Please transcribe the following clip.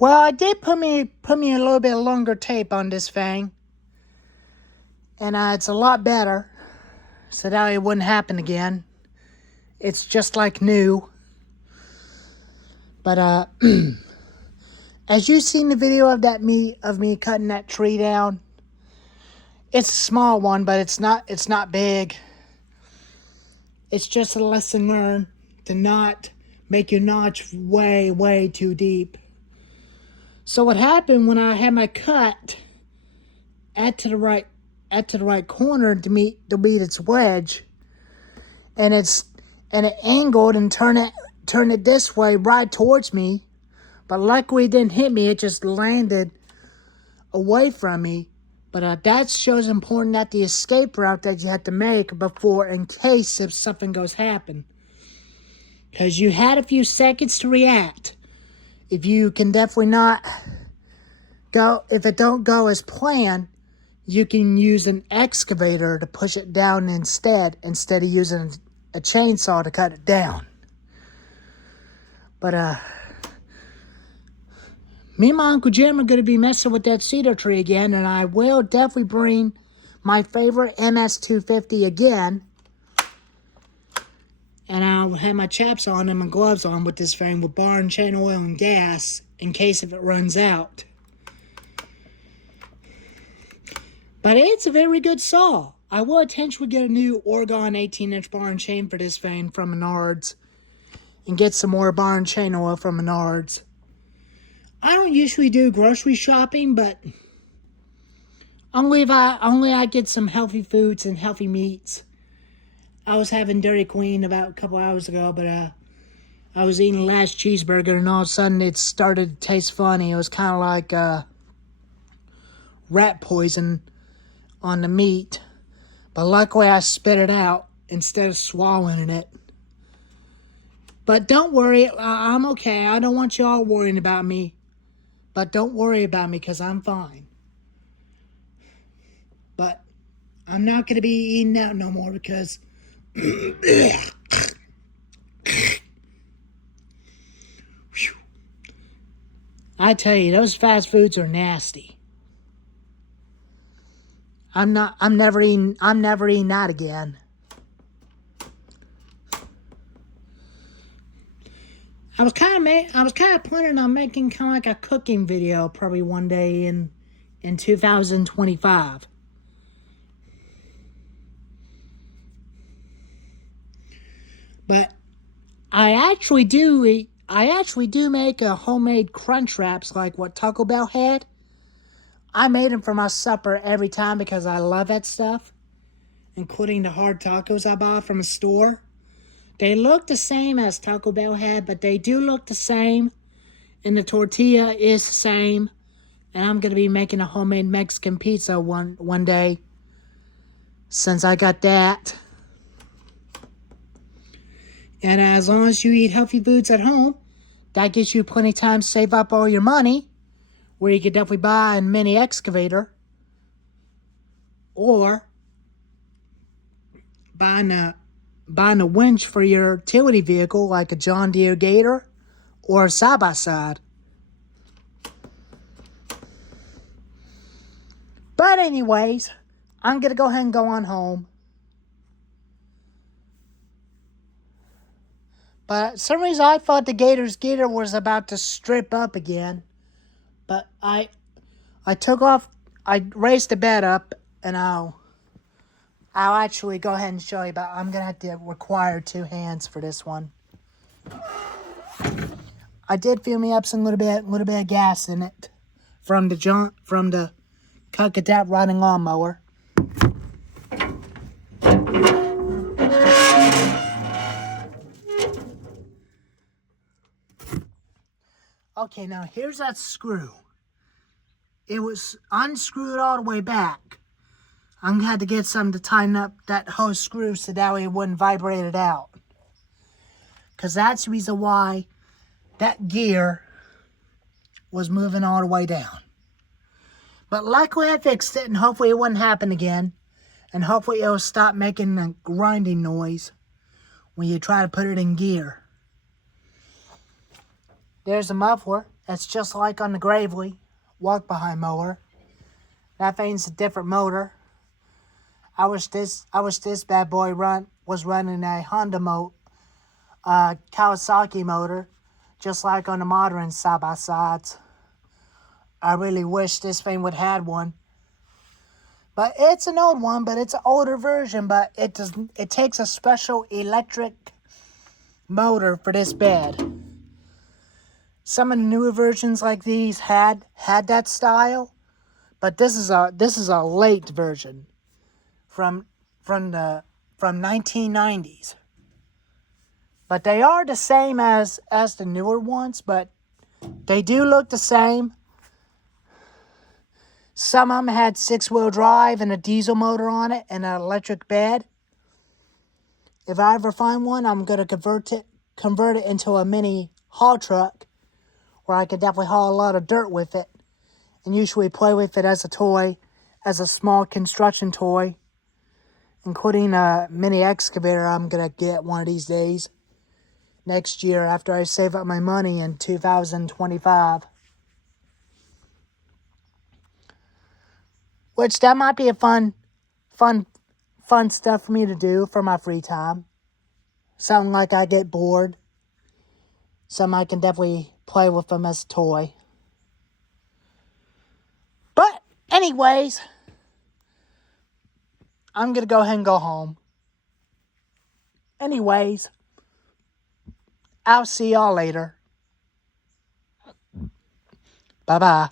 Well, I did put me a little bit longer tape on this thing. And it's a lot better. So that it wouldn't happen again. It's just like new. But as you've seen the video of me cutting that tree down, it's a small one, but it's not big. It's just a lesson learned to not make your notch way too deep. So what happened when I had my cut to the right corner to meet its wedge, and it angled and turned it this way right towards me, but luckily it didn't hit me. It just landed away from me. But that shows important that the escape route that you have to make before, in case if something goes happen, because you had a few seconds to react. If you can definitely not go, if it don't go as planned, you can use an excavator to push it down instead of using a chainsaw to cut it down. But me and my Uncle Jim are going to be messing with that cedar tree again, and I will definitely bring my favorite MS-250 again. And I'll have my chaps on and my gloves on with this thing with bar and chain oil and gas in case if it runs out. But it's a very good saw. I will potentially get a new Oregon 18-inch bar and chain for this thing from Menards. And get some more bar and chain oil from Menards. I don't usually do grocery shopping, but only I get some healthy foods and healthy meats. I was having Dairy Queen about a couple hours ago, but I was eating the last cheeseburger, and all of a sudden it started to taste funny. It was kind of like rat poison on the meat. But luckily I spit it out instead of swallowing it. But don't worry, I'm okay. I don't want you all worrying about me. But don't worry about me, because I'm fine. But I'm not going to be eating out no more, because I tell you, those fast foods are nasty. I'm never eating that again. I was kind of planning on making kind of like a cooking video probably one day in 2025. But I actually do make a homemade crunch wraps like what Taco Bell had. I made them for my supper every time because I love that stuff, including the hard tacos I bought from a store. They look the same as Taco Bell had, but they do look the same. And the tortilla is the same. And I'm going to be making a homemade Mexican pizza one day, since I got that. And as long as you eat healthy foods at home, that gives you plenty of time to save up all your money, where you could definitely buy a mini excavator, or buying a winch for your utility vehicle like a John Deere Gator or a side-by-side. But anyways, I'm going to go ahead and go on home. But for some reason I thought the Gator was about to strip up again. But I took off, I raised the bed up, and I'll actually go ahead and show you, but I'm going to have to require 2 hands for this one. I did fill me up some little bit of gas in it from the Cut Cadet riding lawnmower. Okay, now here's that screw. It was unscrewed all the way back. I'm going to have to get something to tighten up that whole screw so that way it wouldn't vibrate it out. Because that's the reason why that gear was moving all the way down. But luckily I fixed it, and hopefully it wouldn't happen again. And hopefully it'll stop making a grinding noise when you try to put it in gear. There's a muffler, It's just like on the Gravely walk-behind mower. That thing's a different motor. I wish this bad boy was running a Kawasaki motor, just like on the modern side-by-sides. I really wish this thing would have had one. But it's an old one, but it's an older version, but it takes a special electric motor for this bed. Some of the newer versions like these had that style, but this is a late version from 1990s. But they are the same as the newer ones, but they do look the same. Some of them had 6-wheel drive and a diesel motor on it and an electric bed. If I ever find one, I'm going to convert it into a mini haul truck where I could definitely haul a lot of dirt with it and usually play with it as a toy, as a small construction toy, including a mini excavator I'm going to get one of these days next year after I save up my money in 2025. Which that might be a fun stuff for me to do for my free time. Something like I get bored. Something I can definitely play with them as a toy. But anyways, I'm going to go ahead and go home. Anyways, I'll see y'all later. Bye-bye.